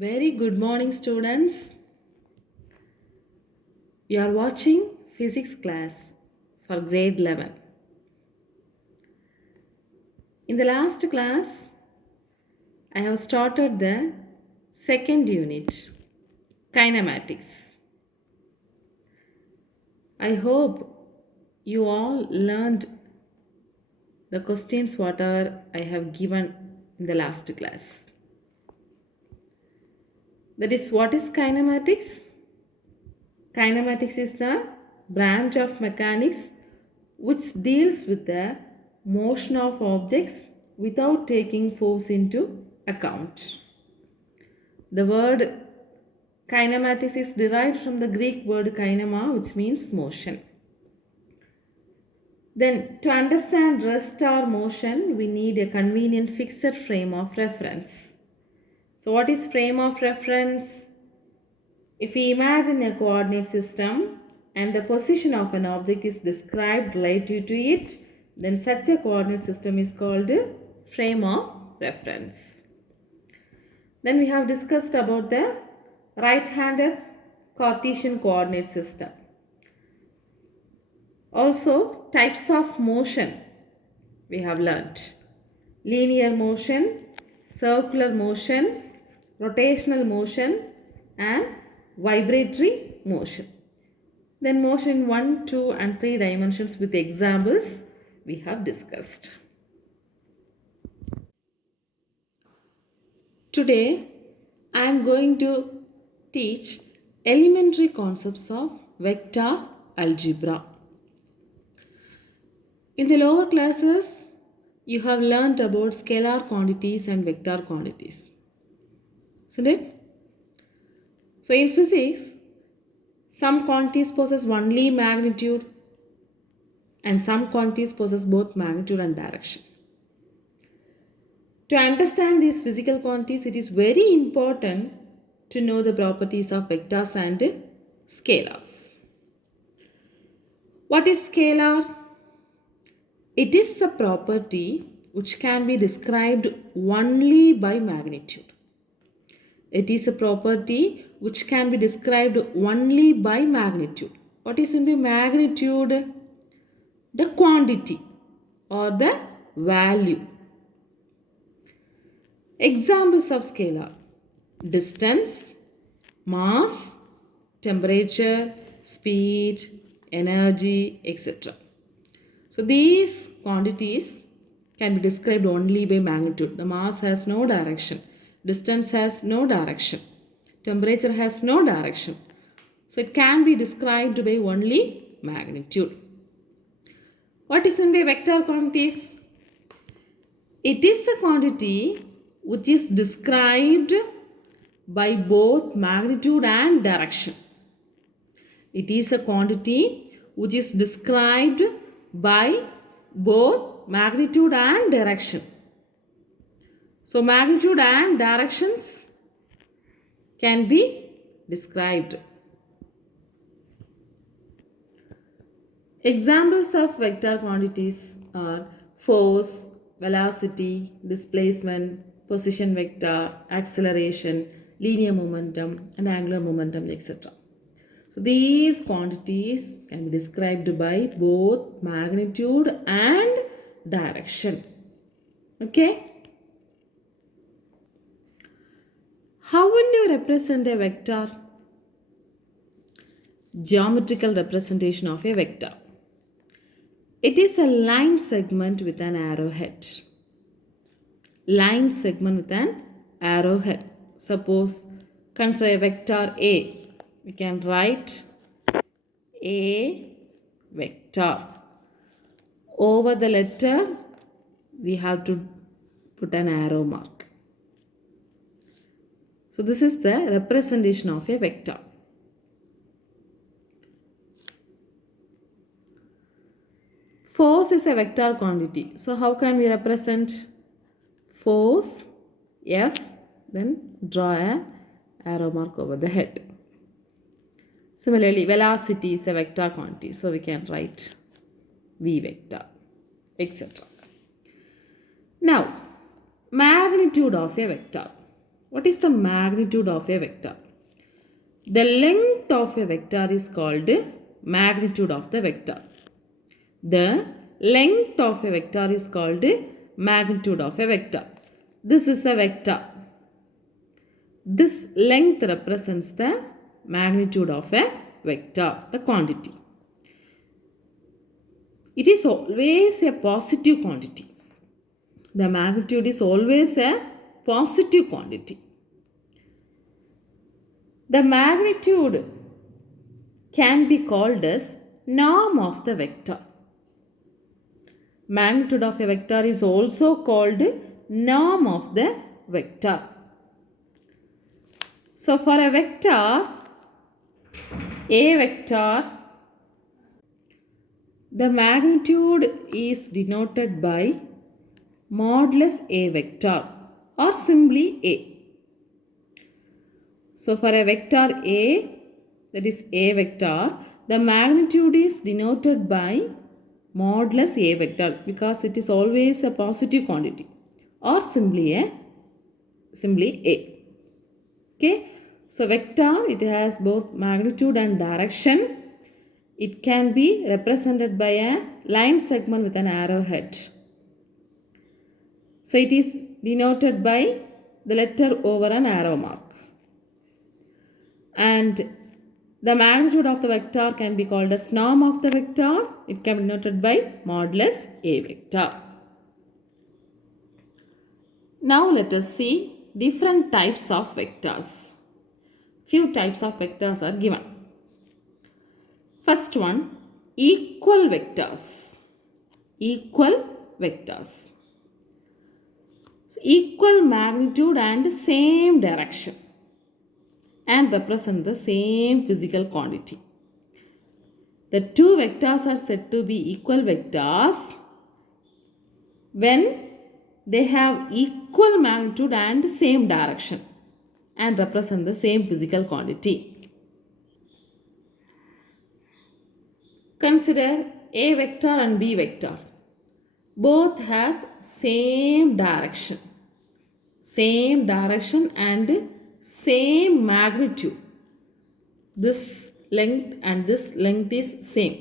Very good morning, students. You are watching physics class for grade 11. In the last class, I have started the second unit, kinematics. I hope you all learned the questions whatever I have given in the last class. That is, what is kinematics? Kinematics is the branch of mechanics which deals with the motion of objects without taking force into account. The word kinematics is derived from the Greek word kinema, which means motion. Then, to understand rest or motion, we need a convenient fixed frame of reference. So, what is frame of reference? If we imagine a coordinate system and the position of an object is described relative to it, then such a coordinate system is called frame of reference. Then we have discussed about the right-handed Cartesian coordinate system. Also, types of motion we have learnt. Linear motion, circular motion, rotational motion and vibratory motion. Then motion in 1, 2 and 3 dimensions with examples we have discussed. Today I am going to teach elementary concepts of vector algebra. In the lower classes you have learnt about scalar quantities and vector quantities. Isn't it? So in physics, some quantities possess only magnitude and some quantities possess both magnitude and direction. To understand these physical quantities, it is very important to know the properties of vectors and scalars. What is scalar? It is a property which can be described only by magnitude. It is a property which can be described only by magnitude. What is simply magnitude? The quantity or the value. Examples of scalar: distance, mass, temperature, speed, energy, etc. So these quantities can be described only by magnitude. The mass has no direction. Distance has no direction. Temperature has no direction. So it can be described by only magnitude. What is meant by vector quantities? It is a quantity which is described by both magnitude and direction. It is a quantity which is described by both magnitude and direction. So magnitude and directions can be described. Examples of vector quantities are force, velocity, displacement, position vector, acceleration, linear momentum and angular momentum, etc. So these quantities can be described by both magnitude and direction. Okay? How will you represent a vector? Geometrical representation of a vector. It is a line segment with an arrowhead. Line segment with an arrowhead. Suppose consider a vector A. We can write A vector. Over the letter we have to put an arrow mark. So this is the representation of a vector. Force is a vector quantity. So how can we represent force? F, then draw an arrow mark over the head. Similarly, velocity is a vector quantity. So we can write V vector, etc. Now, magnitude of a vector. What is the magnitude of a vector? The length of a vector is called magnitude of the vector. The length of a vector is called magnitude of a vector. This is a vector. This length represents the magnitude of a vector, the quantity. It is always a positive quantity. The magnitude is always a positive quantity. The magnitude can be called as norm of the vector. Magnitude of a vector is also called norm of the vector. So for a vector, the magnitude is denoted by modulus A vector or simply A. So for a vector A, that is A vector, the magnitude is denoted by modulus A vector because it is always a positive quantity or simply A. Okay. So vector, it has both magnitude and direction. It can be represented by a line segment with an arrowhead. So it is denoted by the letter over an arrow mark. And the magnitude of the vector can be called as norm of the vector. It can be denoted by modulus A vector. Now let us see different types of vectors. Few types of vectors are given. First one, equal vectors. Equal vectors. So equal magnitude and same direction and represent the same physical quantity. The two vectors are said to be equal vectors when they have equal magnitude and same direction and represent the same physical quantity. Consider A vector and B vector. Both has same direction and same magnitude. This length and this length is same.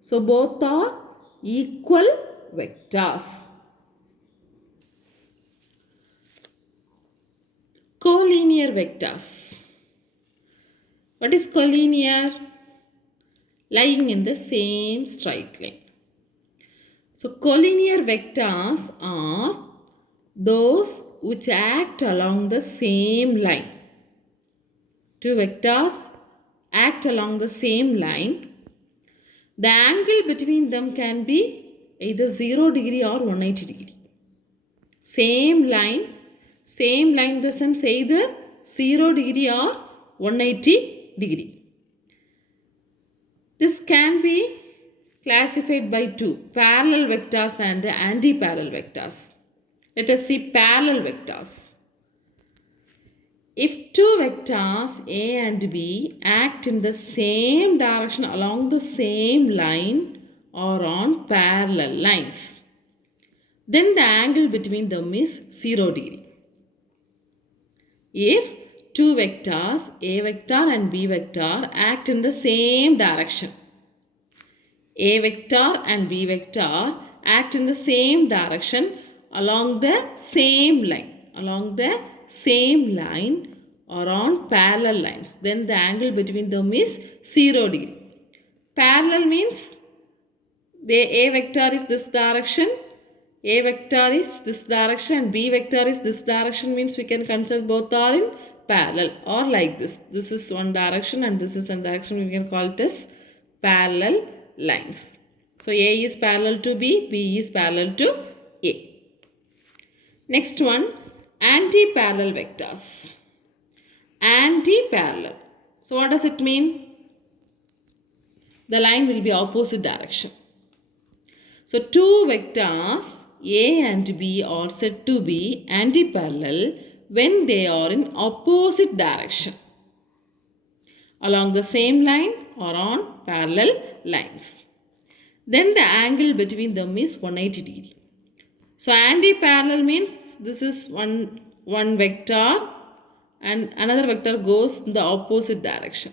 So both are equal vectors. Collinear vectors. What is collinear? Lying in the same straight line. So collinear vectors are those which act along the same line. Two vectors act along the same line. The angle between them can be either 0 degree or 180 degree. Same line in the sense either 0 degree or 180 degree. This can be classified by two, parallel vectors and anti-parallel vectors. Let us see parallel vectors. If two vectors A and B act in the same direction along the same line or on parallel lines, then the angle between them is 0 degree. If two vectors A vector and B vector act in the same direction, A vector and B vector act in the same direction along the same line or on parallel lines, then the angle between them is 0 degree. Parallel means the A vector is this direction, A vector is this direction and B vector is this direction, means we can consider both are in parallel, or like this. This is one direction and this is one direction, we can call it as parallel lines. So A is parallel to B, B is parallel to A. Next one, anti-parallel vectors. Anti-parallel. So what does it mean? The line will be opposite direction. So two vectors A and B are said to be anti-parallel when they are in opposite direction along the same line or on parallel lines. Then the angle between them is 180 degree. So anti-parallel means this is one vector and another vector goes in the opposite direction.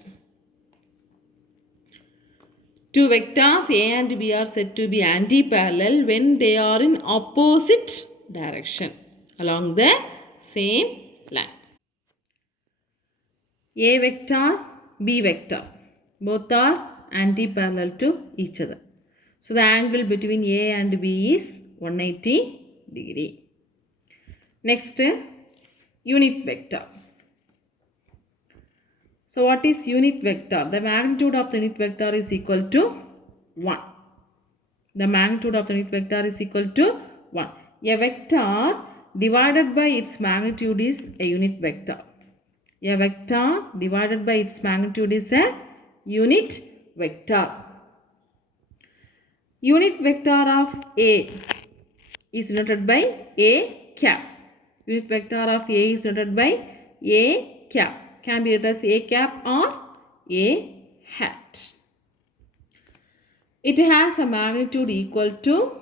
Two vectors A and B are said to be anti-parallel when they are in opposite direction along the same line. A vector, B vector, both are anti-parallel to each other. So the angle between A and B is 180 degree. Next, unit vector. So what is unit vector? The magnitude of the unit vector is equal to 1. The magnitude of the unit vector is equal to 1. A vector divided by its magnitude is a unit vector. A vector divided by its magnitude is a unit vector. Unit vector of A is denoted by A cap. Unit vector of A is denoted by A cap. Can be written as A cap or A hat. It has a magnitude equal to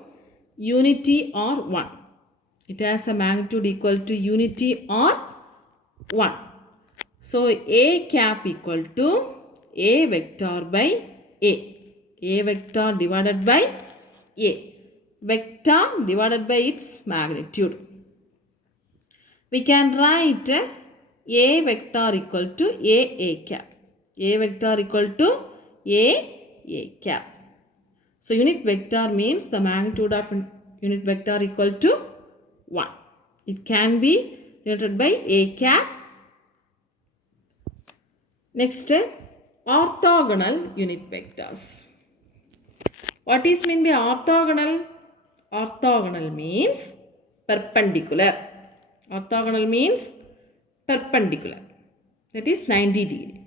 unity or 1. It has a magnitude equal to unity or 1. So A cap equal to A vector by A. A vector divided by A. Vector divided by its magnitude. We can write A vector equal to A cap. A vector equal to A cap. So unit vector means the magnitude of unit vector equal to 1. It can be denoted by A cap. Next, orthogonal unit vectors. What is meant by orthogonal? Orthogonal means perpendicular. Orthogonal means perpendicular. That is 90 degree.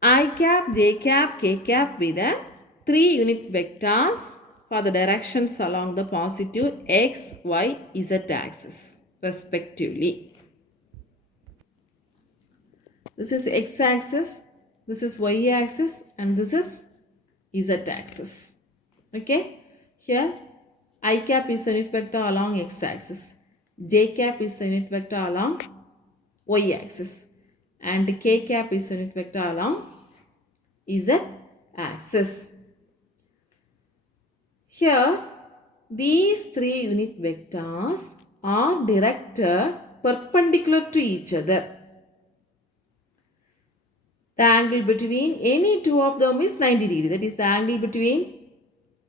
I cap, j cap, k cap be the 3 unit vectors for the directions along the positive x, y, z axis respectively. This is x axis, this is y axis, and this is z axis. Okay. Here I cap is a unit vector along x axis. J cap is a unit vector along y axis. And k cap is a unit vector along z axis. Here these 3 unit vectors are directed perpendicular to each other. The angle between any two of them is 90 degree. That is, the angle between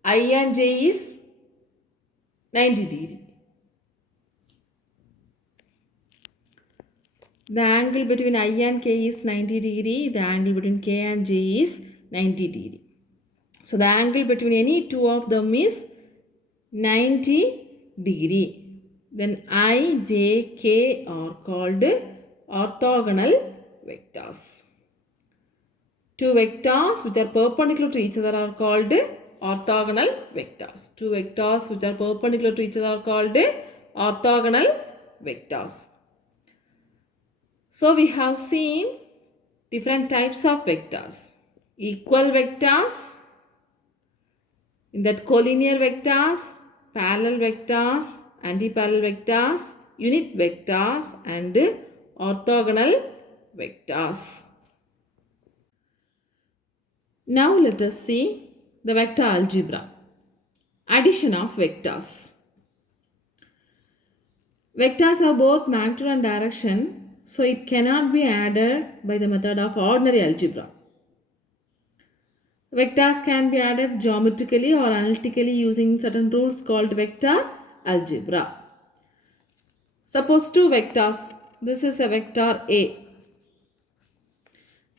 I and j is 90 degree. The angle between I and k is 90 degree. The angle between k and j is 90 degree. So the angle between any two of them is 90 degree. Then I, j, k are called orthogonal vectors. Two vectors which are perpendicular to each other are called orthogonal vectors. Two vectors which are perpendicular to each other are called orthogonal vectors. So we have seen different types of vectors. Equal vectors, in that collinear vectors, parallel vectors, anti-parallel vectors, unit vectors, and orthogonal vectors. Now let us see the vector algebra. Addition of vectors. Vectors have both magnitude and direction, so it cannot be added by the method of ordinary algebra. Vectors can be added geometrically or analytically using certain rules called vector algebra. Suppose two vectors. This is a vector A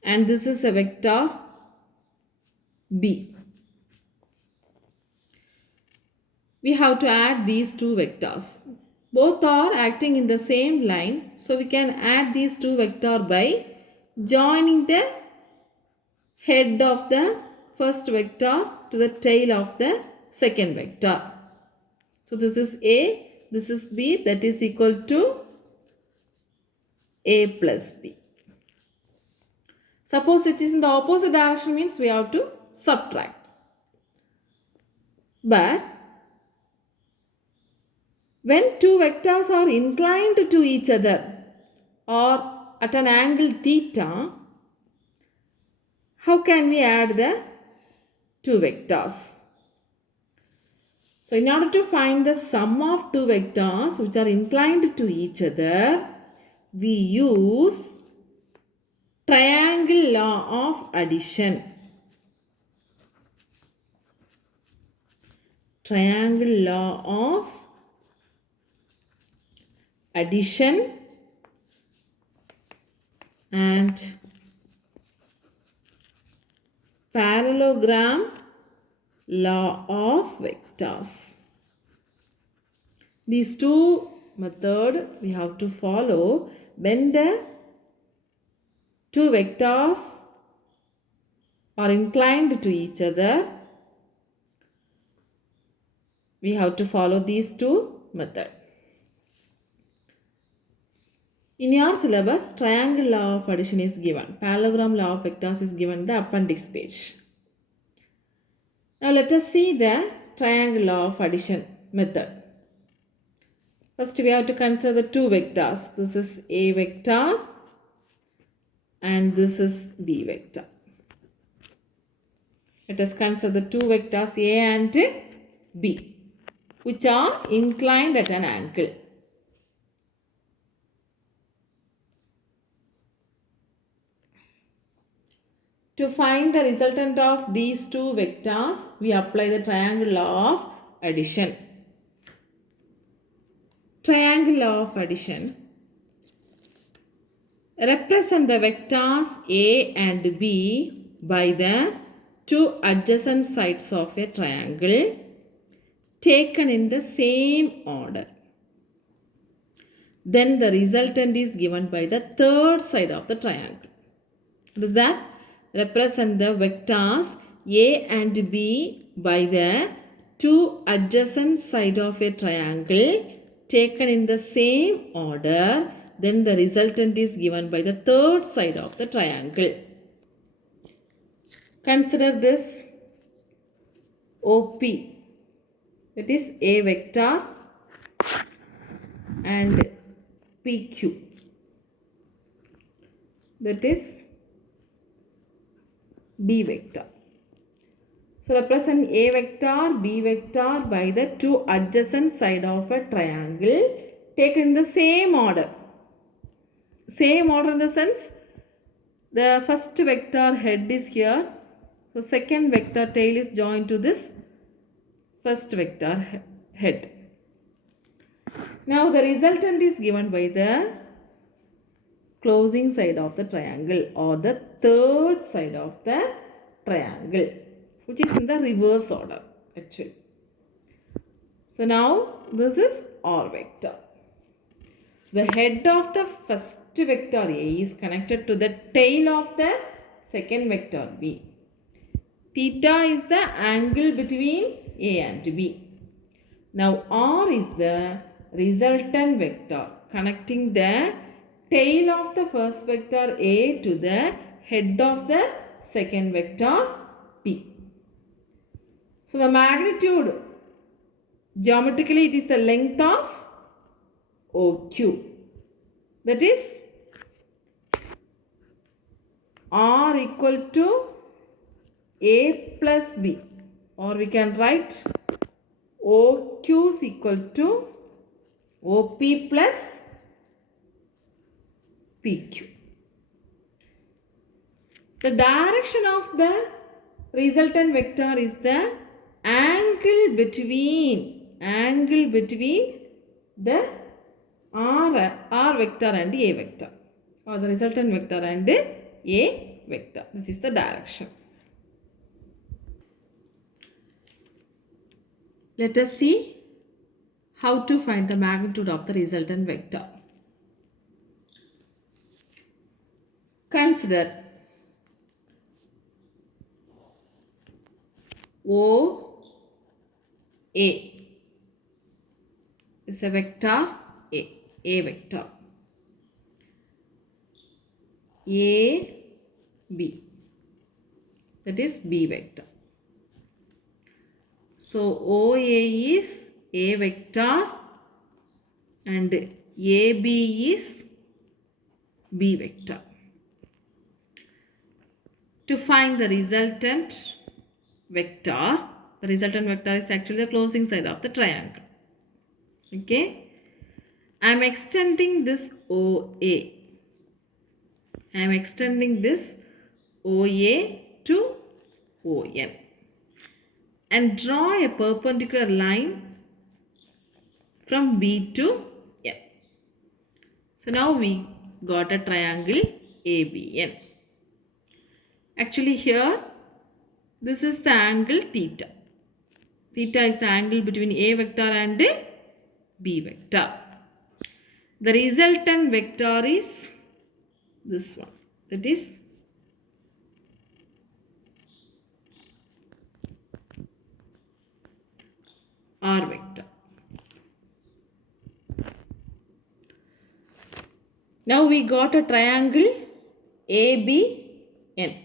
and this is a vector B. We have to add these two vectors. Both are acting in the same line, so we can add these two vectors by joining the head of the first vector to the tail of the second vector. So this is A, this is B, that is equal to A plus B. Suppose it is in the opposite direction, means we have to subtract. But When two vectors are inclined to each other or at an angle theta, how can we add the two vectors? So in order to find the sum of two vectors which are inclined to each other, we use triangle law of addition. Triangle law of addition and parallelogram law of vectors. These two methods we have to follow when the two vectors are inclined to each other. We have to follow these two methods. In your syllabus, triangle law of addition is given. Parallelogram law of vectors is given in the appendix page. Now let us see the triangle law of addition method. First we have to consider the two vectors. This is A vector and this is B vector. Let us consider the two vectors A and B which are inclined at an angle. To find the resultant of these two vectors, we apply the triangle law of addition. Triangle law of addition represent the vectors A and B by the two adjacent sides of a triangle taken in the same order. Then the resultant is given by the third side of the triangle. What is that? Represent the vectors A and B by the two adjacent sides of a triangle taken in the same order. Then the resultant is given by the third side of the triangle. Consider this OP. That is A vector and PQ. That is B vector. So represent A vector, B vector by the two adjacent side of a triangle taken in the same order. Same order in the sense the first vector head is here. So second vector tail is joined to this first vector head. Now the resultant is given by the closing side of the triangle or the third side of the triangle, which is in the reverse order actually. So now this is R vector. The head of the first vector A is connected to the tail of the second vector B. Theta is the angle between A and B. Now R is the resultant vector connecting the tail of the first vector A to the head of the second vector B. So the magnitude, geometrically it is the length of OQ. That is R equal to A plus B, or we can write OQ is equal to OP plus PQ. The direction of the resultant vector is the angle between the R vector and A vector, or the resultant vector and A vector. This is the direction. Let us see how to find the magnitude of the resultant vector. Consider OA is a vector A vector. AB, that is B vector. So OA is A vector and AB is B vector. To find the resultant vector is actually the closing side of the triangle. Okay. I am extending this OA. I am extending this OA to ON and draw a perpendicular line from B to N. So now we got a triangle ABN. Actually here this is the angle theta. Theta is the angle between A vector and B vector. The resultant vector is this one, that is R vector. Now we got a triangle ABN.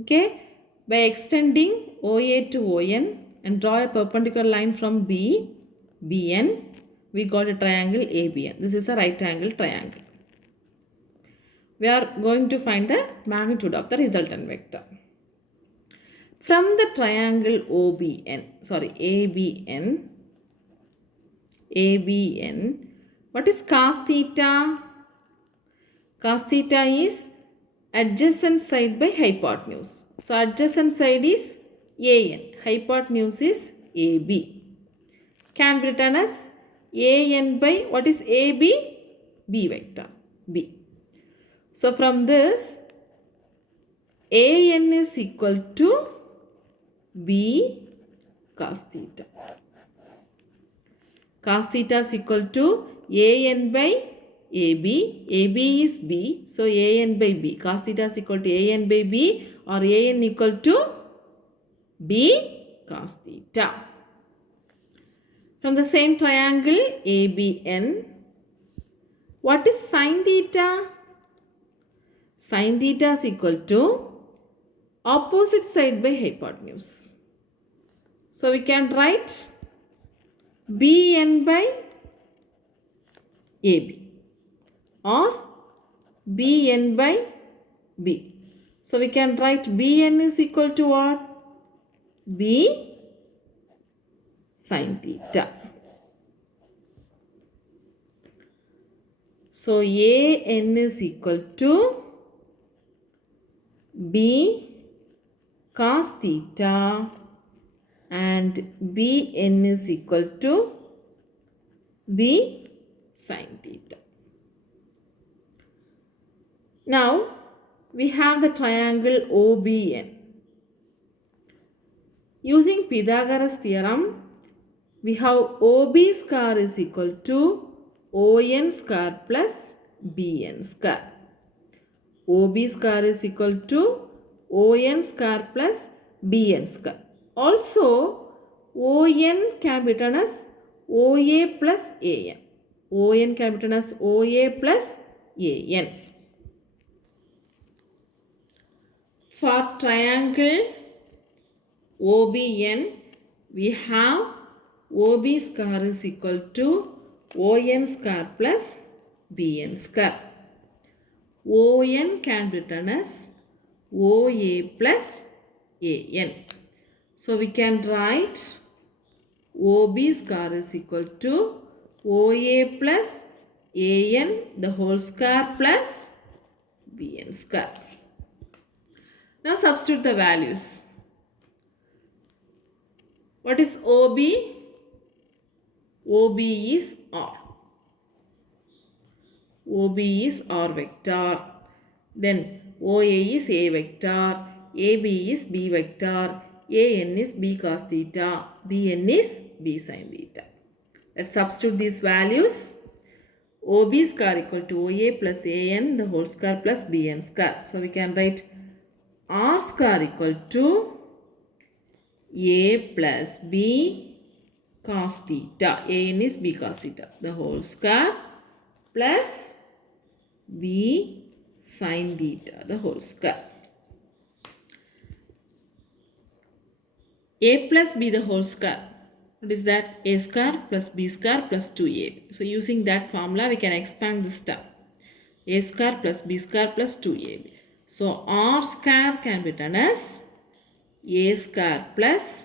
Okay, by extending OA to ON and draw a perpendicular line from BN, we got a triangle ABN. This is a right angle triangle. We are going to find the magnitude of the resultant vector. From the triangle ABN, what is cos theta? Cos theta is adjacent side by hypotenuse. So adjacent side is AN, hypotenuse is AB. Can be written as AN by what is AB? B vector, B. So from this, AN is equal to B cos theta. Cos theta is equal to AN by AB. AB is B. So AN by B. Cos theta is equal to AN by B or AN equal to B cos theta. From the same triangle ABN, what is sin theta? Sin theta is equal to opposite side by hypotenuse. So we can write BN by AB or BN by B. So we can write BN is equal to what? B sin theta. So AN is equal to B cos theta and BN is equal to B sin theta. Now we have the triangle OBN. Using Pythagoras theorem, we have OB square is equal to ON square plus BN square. OB square is equal to ON square plus BN square. Also, ON can be written as OA plus AN. ON can be written as OA plus AN. For triangle OBN, we have OB square is equal to ON square plus BN square. ON can be written as OA plus AN. So we can write OB square is equal to OA plus AN the whole square plus BN square. Now substitute the values. What is OB? OB is R. OB is R vector. Then OA is A vector. AB is B vector. AN is B cos theta. BN is B sin theta. Let's substitute these values. OB square equal to OA plus AN the whole square plus BN square. So we can write R square equal to A plus B cos theta. AN is B cos theta the whole square plus B sin theta the whole square. A plus B the whole square. What is that? A square plus B square plus 2AB. So using that formula we can expand this term. A square plus B square plus 2AB. So R square can be written as A square plus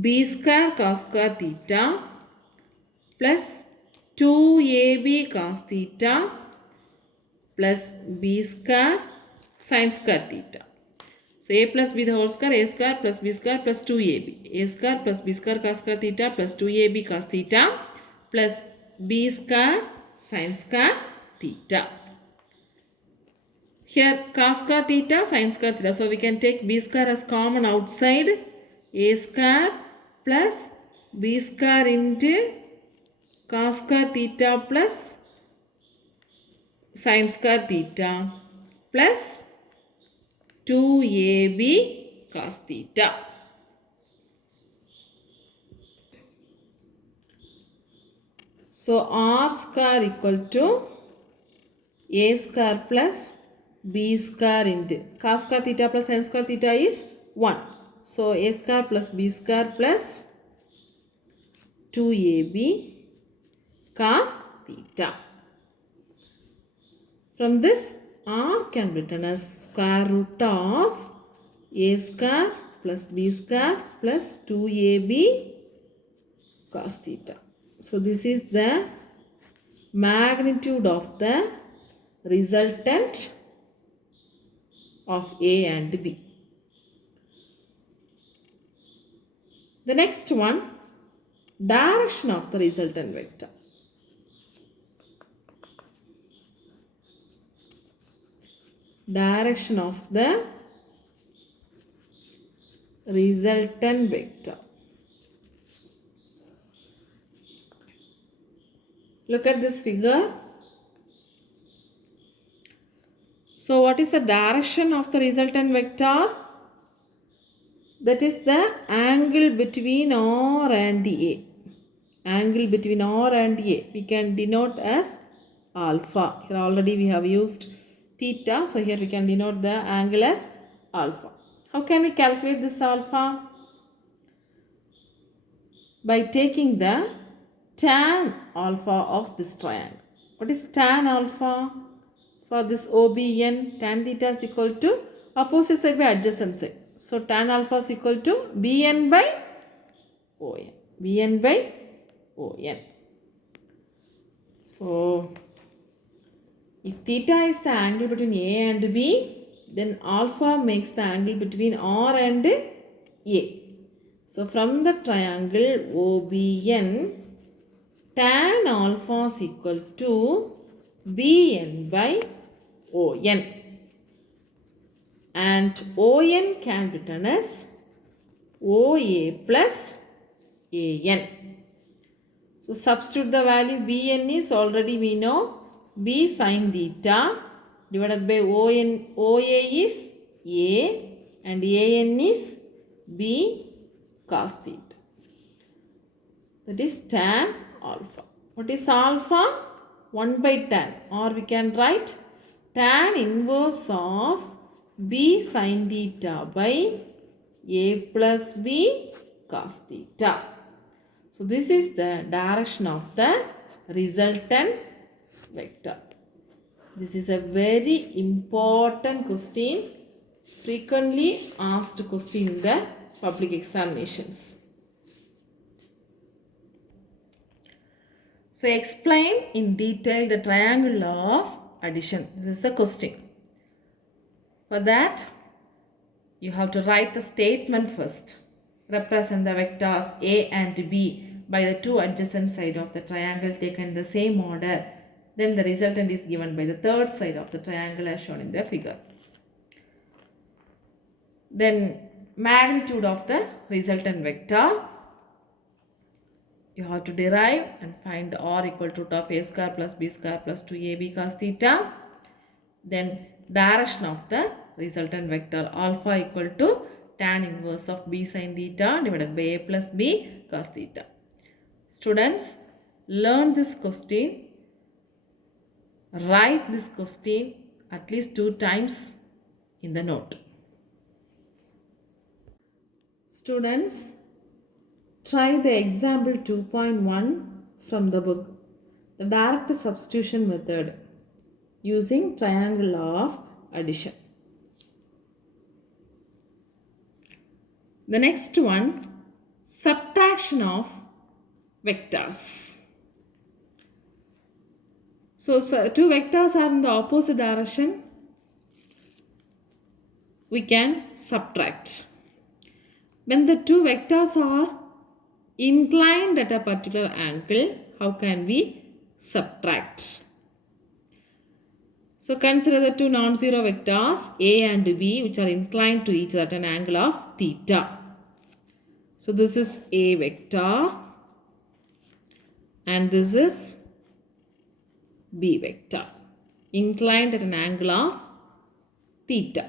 B square cos square theta plus 2AB cos theta plus B square sin square theta. So A plus B the whole square, A square plus B square plus 2AB. A square plus B square cos square theta plus 2AB cos theta plus B square sin square theta. Here cos square theta, sin square theta. So we can take B square as common outside. A square plus B square into cos square theta plus sin square theta plus 2AB cos theta. So R square equal to A square plus B square into cos square theta plus sin square theta is 1. So A square plus B square plus 2AB cos theta. From this R can be written as square root of A square plus B square plus 2AB cos theta. So this is the magnitude of the resultant of A and B. The next one, direction of the resultant vector. Direction of the resultant vector. Look at this figure. So what is the direction of the resultant vector? That is the angle between R and A. Angle between R and A we can denote as alpha. Here already we have used theta. So here we can denote the angle as alpha. How can we calculate this alpha? By taking the tan alpha of this triangle. What is tan alpha? For this OBN, tan theta is equal to opposite side by adjacent side. So tan alpha is equal to BN by ON. BN by ON. So if theta is the angle between A and B, then alpha makes the angle between R and A. So from the triangle OBN, tan alpha is equal to BN by ON. And ON can be written as OA plus AN. So substitute the value. BN is already we know B sin theta divided by ON. OA is A and AN is B cos theta. That is tan alpha. What is alpha? 1 by tan, or we can write tan inverse of B sin theta by A plus B cos theta. So this is the direction of the resultant vector. This is a very important question, frequently asked question in the public examinations. So explain in detail the triangle of addition. This is the question. For that, you have to write the statement first. Represent the vectors A and B by the two adjacent sides of the triangle taken in the same order. Then the resultant is given by the third side of the triangle as shown in the figure. Then magnitude of the resultant vector. You have to derive and find R equal to root of A square plus B square plus 2AB cos theta. Then direction of the resultant vector alpha equal to tan inverse of B sin theta divided by A plus B cos theta. Students, learn this question, write this question at least 2 times in the note. Students, Try the example 2.1 from the book, the direct substitution method using triangle law of addition. The next one, subtraction of vectors. So two vectors are in the opposite direction. We can subtract. When the two vectors are inclined at a particular angle, how can we subtract? So consider the two non-zero vectors A and B which are inclined to each other at an angle of theta. So this is A vector and this is B vector, inclined at an angle of theta.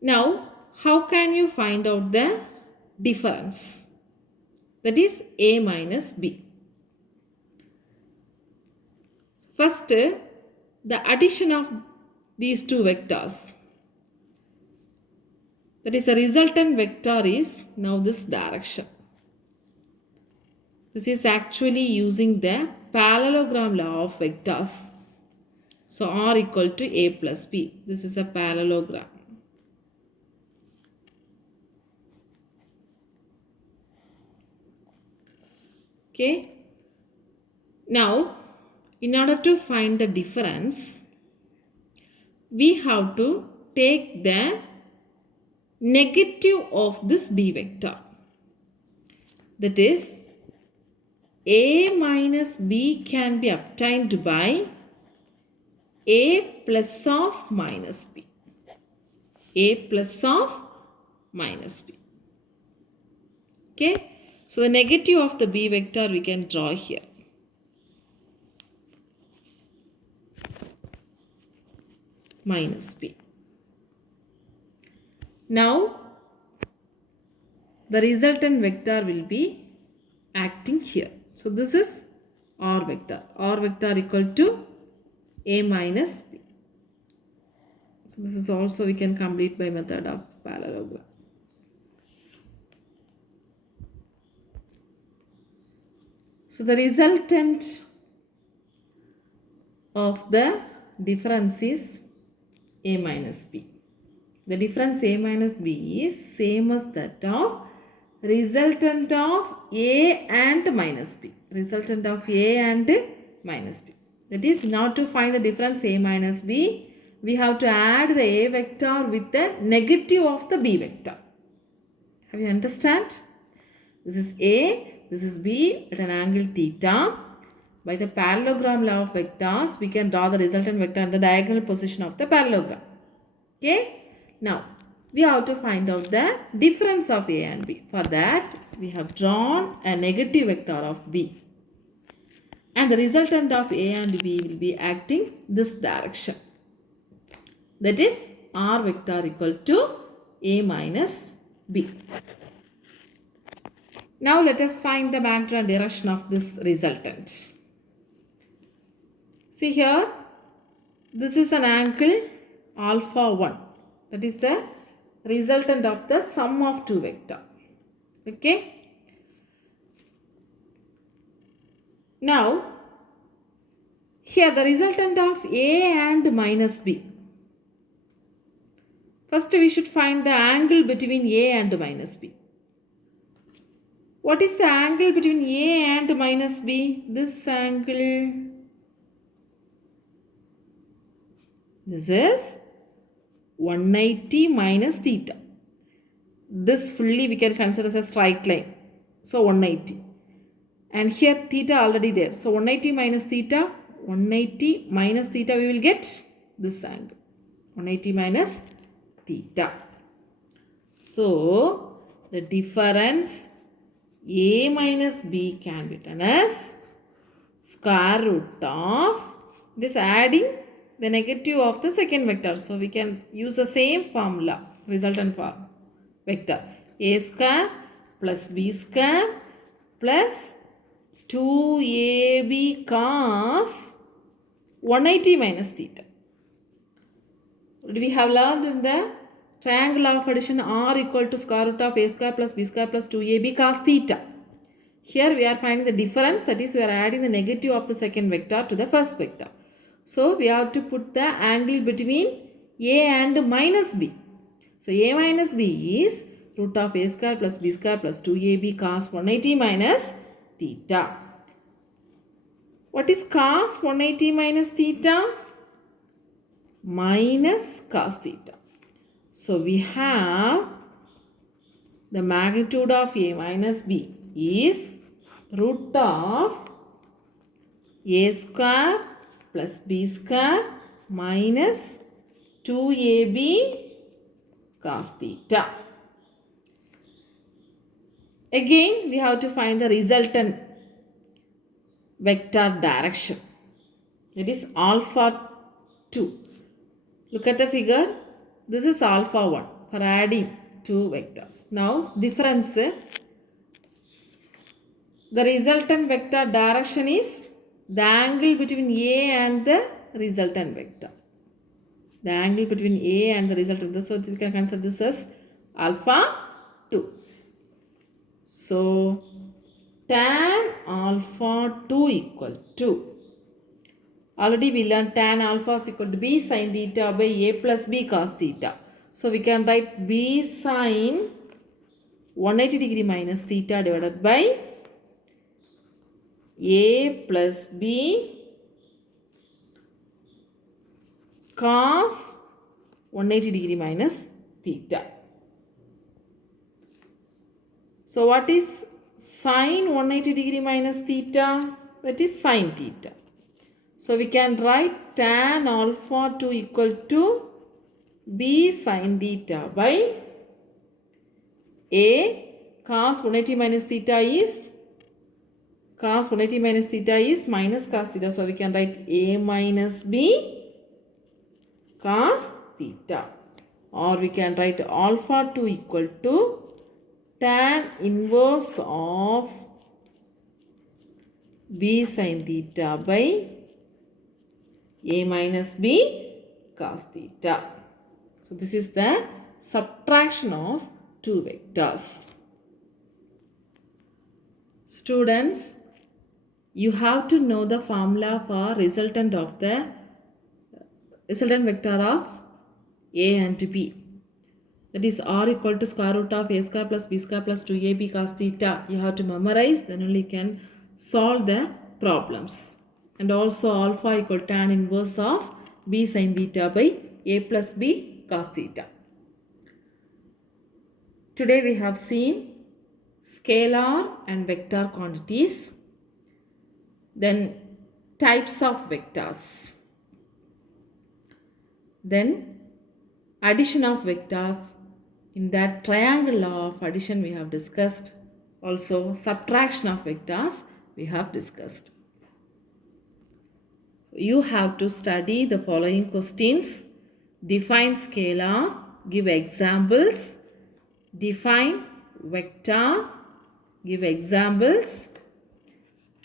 Now, how can you find out the difference? That is A minus B. First, the addition of these two vectors. That is, the resultant vector is now this direction. This is actually using the parallelogram law of vectors. So R equal to A plus B. This is a parallelogram. Okay. Now, in order to find the difference, we have to take the negative of this B vector. That is, A minus B can be obtained by A plus of minus B. A plus of minus B. Okay. So the negative of the B vector we can draw here. Minus B. Now the resultant vector will be acting here. So this is R vector. R vector equal to A minus B. So this is also we can complete by method of parallelogram. So the resultant of the difference is A minus B. The difference A minus B is same as that of resultant of A and minus B. Resultant of A and minus B. That is, now to find the difference A minus B, we have to add the A vector with the negative of the B vector. Have you understand? This is A. This is B at an angle theta. By the parallelogram law of vectors, we can draw the resultant vector in the diagonal position of the parallelogram. Okay. Now, we have to find out the difference of A and B. For that, we have drawn a negative vector of B. And the resultant of A and B will be acting this direction. That is, R vector equal to A minus B. Now let us find the magnitude and direction of this resultant. See here, this is an angle alpha 1. That is the resultant of the sum of two vectors. Okay. Now, here the resultant of A and minus B. First we should find the angle between A and minus B. What is the angle between A and minus B? This angle. This is 180 minus theta. This fully we can consider as a straight line. So 180. And here theta already there. So 180 minus theta. 180 minus theta we will get this angle. 180 minus theta. So the difference A minus B can be written as square root of this adding the negative of the second vector. So we can use the same formula, resultant form vector. A square plus B square plus 2AB cos 180 minus theta. What we have learned in the triangle of addition r equal to square root of a square plus b square plus 2ab cos theta. Here we are finding the difference, that is we are adding the negative of the second vector to the first vector. So we have to put the angle between a and minus b. So a minus b is root of a square plus b square plus 2ab cos 180 minus theta. What is cos 180 minus theta? Minus cos theta. So we have the magnitude of a minus b is root of a square plus b square minus 2ab cos theta. Again, we have to find the resultant vector direction. It is alpha 2. Look at the figure. This is alpha 1 for adding two vectors. Now, difference. The resultant vector direction is the angle between A and the resultant vector. The angle between A and the resultant. So, we can consider this as alpha 2. So, tan alpha 2 equal to, already we learned tan alpha is equal to b sin theta by a plus b cos theta. So, we can write b sin 180 degree minus theta divided by a plus b cos 180 degree minus theta. So, what is sin 180 degree minus theta? That is sin theta. So, we can write tan alpha 2 equal to b sin theta by a cos 180 minus theta is minus cos theta. So, we can write a minus b cos theta, or we can write alpha 2 equal to tan inverse of b sin theta by a minus b cos theta. So, this is the subtraction of two vectors. Students, you have to know the formula for resultant vector of a and b. That is r equal to square root of a square plus b square plus 2ab cos theta. You have to memorize, then only you can solve the problems. And also alpha equal to tan inverse of b sin theta by a plus b cos theta. Today we have seen scalar and vector quantities, then types of vectors, then addition of vectors. In that triangle law of addition we have discussed. Also subtraction of vectors we have discussed. You have to study the following questions. Define scalar, give examples. Define vector, give examples.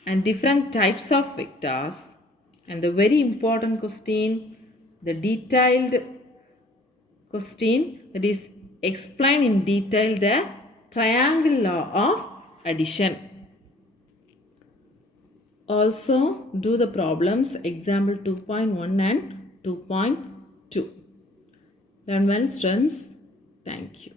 And different types of vectors. And the very important question, the detailed question, that is explain in detail the triangle law of addition. Also do the problems example 2.1 and 2.2. Learn well, students. Thank you.